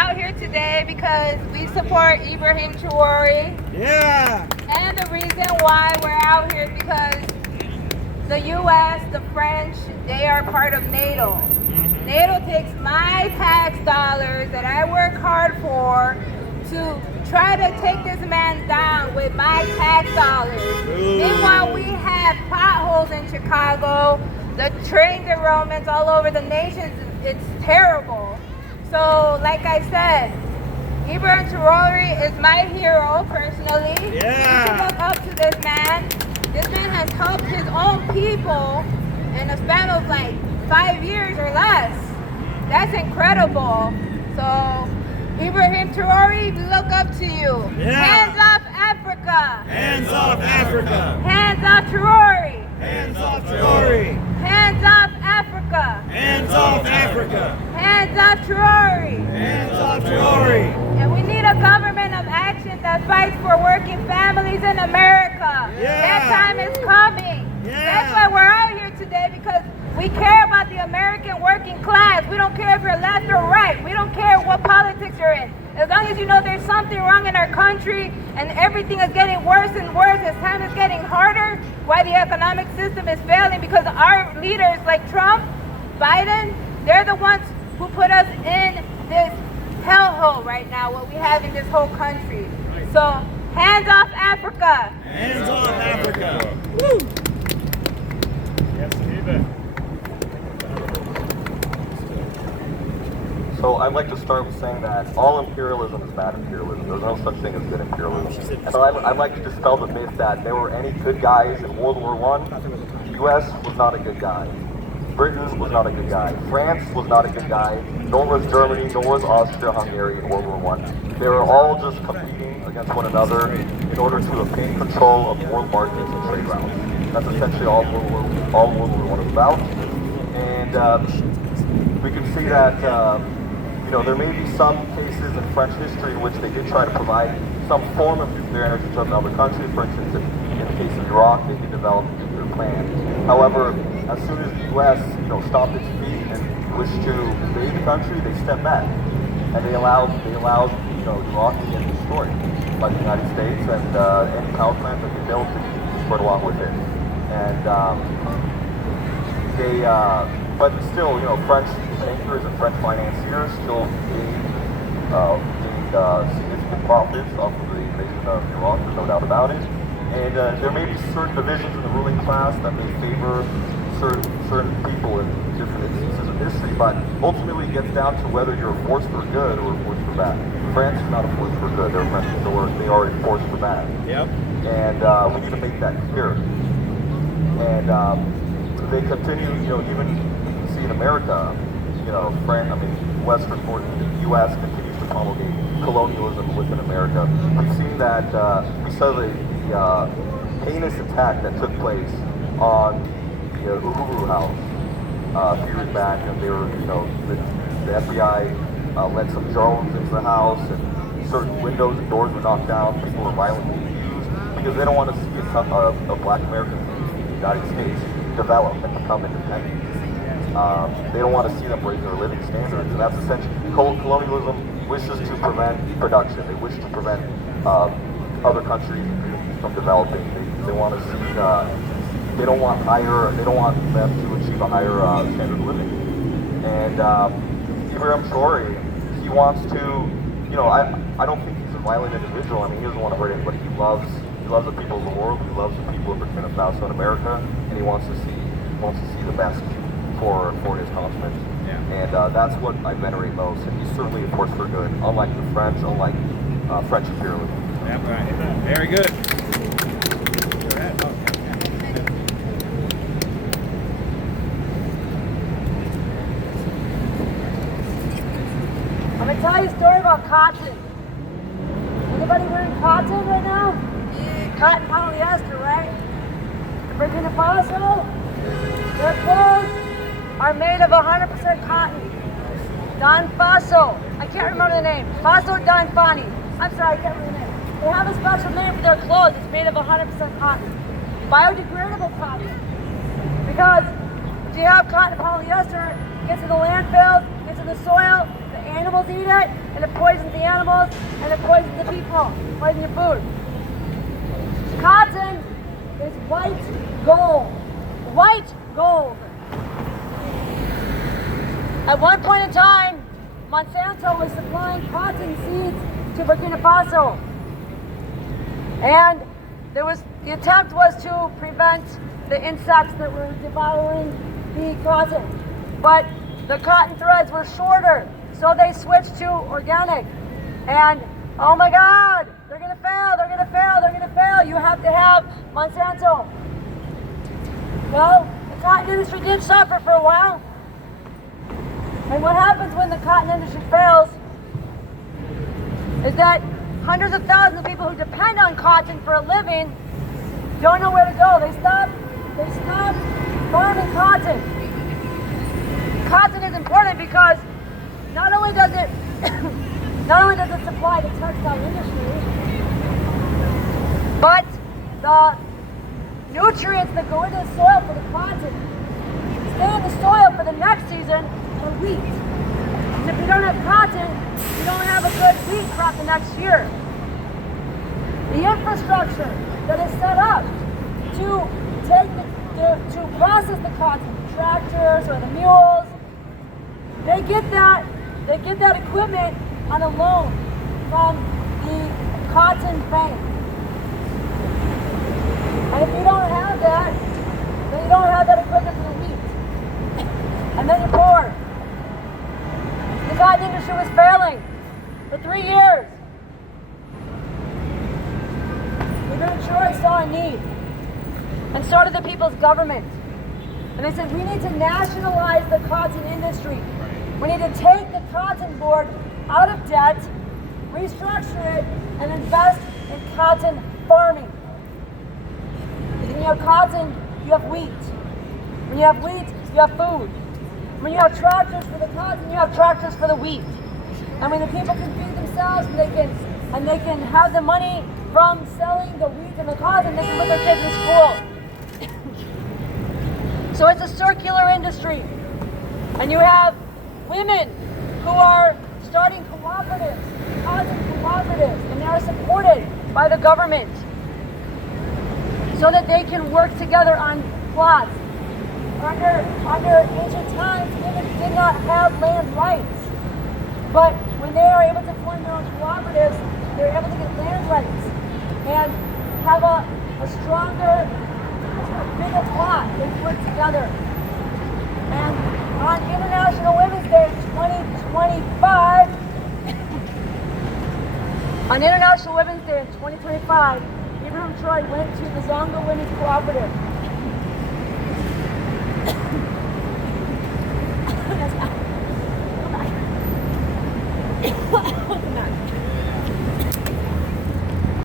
out here today because we support Ibrahim Traore. Yeah. And the reason why we're out here is because the U.S., the French, they are part of NATO. NATO takes my tax dollars that I work hard for to try to take this man down with my tax dollars. Meanwhile, we have potholes in Chicago, the train derailments all over the nation. It's terrible. So, like I said, Ibrahim Traore is my hero personally. Yeah. You should look up to this man. This man has helped his own people in a span of like 5 years or less. That's incredible. So, Ibrahim Traore, we look up to you. Yeah. Hands off Africa. Hands off Africa. Hands off Traore. Hands off Traore. Hands off Africa. Hands off Africa. Hands off Traore. Hands off Traore. And we need a government of action that fights for working families in America. Yeah. That time is coming. Yeah. That's why we're out here today, because we care about the American working class. We don't care if you're left or right. We don't care what politics you're in. As long as you know there's something wrong in our country and everything is getting worse and worse as time is getting harder, why the economic system is failing, because our leaders like Trump, Biden, they're the ones who put us in this hellhole right now, what we have in this whole country. So, hands off Africa. Hands off Africa. Woo. Yes, Stephen. So I'd like to start with saying that all imperialism is bad imperialism. There's no such thing as good imperialism. And I'd like to dispel the myth that there were any good guys in World War I. The U.S. was not a good guy. Britain was not a good guy. France was not a good guy. Nor was Germany, nor was Austria-Hungary in World War I. They were all just competing against one another in order to obtain control of world markets and trade routes. That's essentially all World War I was about. And we can see that there may be some cases in French history in which they did try to provide some form of nuclear energy to another country. For instance, in the case of Iraq, they did develop a nuclear plant. However, as soon as the U.S. stopped its feet and wished to invade the country, they stepped back, and they allowed Iraq to get destroyed by the United States, and any power plant that they built to be destroyed along with it. And but still, French bankers and French financiers still gained significant profits off of the invasion of Iraq, there's no doubt about it. And there may be certain divisions in the ruling class that may favor certain people in different instances of history, but ultimately it gets down to whether you're a force for good or a force for bad. France is not a force for good, they are a force for bad. Yep. And we need to make that clear. And they continue, even you can see in America, Western forces, the U.S. continues to promulgate colonialism within America. We've seen that, we saw the heinous attack that took place on the Uhuru House a few years back, and they were, the FBI let some drones into the house, and certain windows and doors were knocked down. People were violently abused because they don't want to see a black American in the United States develop and become independent. They don't want to see them raise their living standards, and that's essentially colonialism wishes to prevent production. They wish to prevent other countries from developing. They want to see. They don't want them to achieve a higher standard of living. And Ibrahim Traore, he wants to. I don't think he's a violent individual. I mean, he doesn't want to hurt anybody. He loves the people of the world. He loves the people of Burkina Faso and America, and he wants to see the best for his continent. Yeah. And that's what I venerate most. And he's certainly a force for good, unlike the French, unlike French imperialism. Yeah, right. Very good. Go ahead. I'm going to tell you a story about cotton. Anybody wearing cotton right now? Cotton polyester, right? In Burkina Faso, their clothes are made of 100% cotton. Don Faso. I can't remember the name. Faso Don Fani. I'm sorry, I can't remember the name. They have a special name for their clothes. It's made of 100% cotton. Biodegradable cotton. Because if you have cotton polyester, it gets in the landfills, gets in the soil, the animals eat it, and it poisons the animals, and it poisons the people, poisons your food. Cotton is white gold. White gold. At one point in time, Monsanto was supplying cotton seeds to Burkina Faso. And the attempt was to prevent the insects that were devouring the cotton. But the cotton threads were shorter, so they switched to organic. And oh my God, they're gonna fail, they're gonna fail, they're gonna fail. You have to have Monsanto. Well, the cotton industry did suffer for a while. And what happens when the cotton industry fails is that hundreds of thousands of people who depend on cotton for a living don't know where to go. They stop farming cotton. Cotton is important because not only does it supply the textile industry, but the nutrients that go into the soil for the cotton stay in the soil for the next season for wheat. And if you don't have cotton, you don't have a good wheat crop the next year. The infrastructure that is set up to process the cotton, the tractors or the mules, they get that equipment on a loan from the cotton bank. And if you don't have that, then you don't have that equipment for the wheat. And then you're poor. The cotton industry was failing for 3 years. President Troy saw a need and started the People's Government. And they said, we need to nationalize the cotton industry. We need to take the cotton board out of debt, restructure it, and invest in cotton farming. When you have cotton, you have wheat. When you have wheat, you have food. When you have tractors for the cotton, you have tractors for the wheat. And when the people can feed themselves and they can have the money from selling the wheat and the cotton, they can put their kids in school. So it's a circular industry. And you have women who are starting cooperatives, cotton cooperatives, and they are supported by the government so that they can work together on plots. Under ancient times, women did not have land rights. But when they are able to form their own cooperatives, they're able to get land rights and have a stronger, bigger plot. They work together. And on International Women's Day 2025, on International Women's Day in 2025, Abraham Troy went to the Zongo Women's Cooperative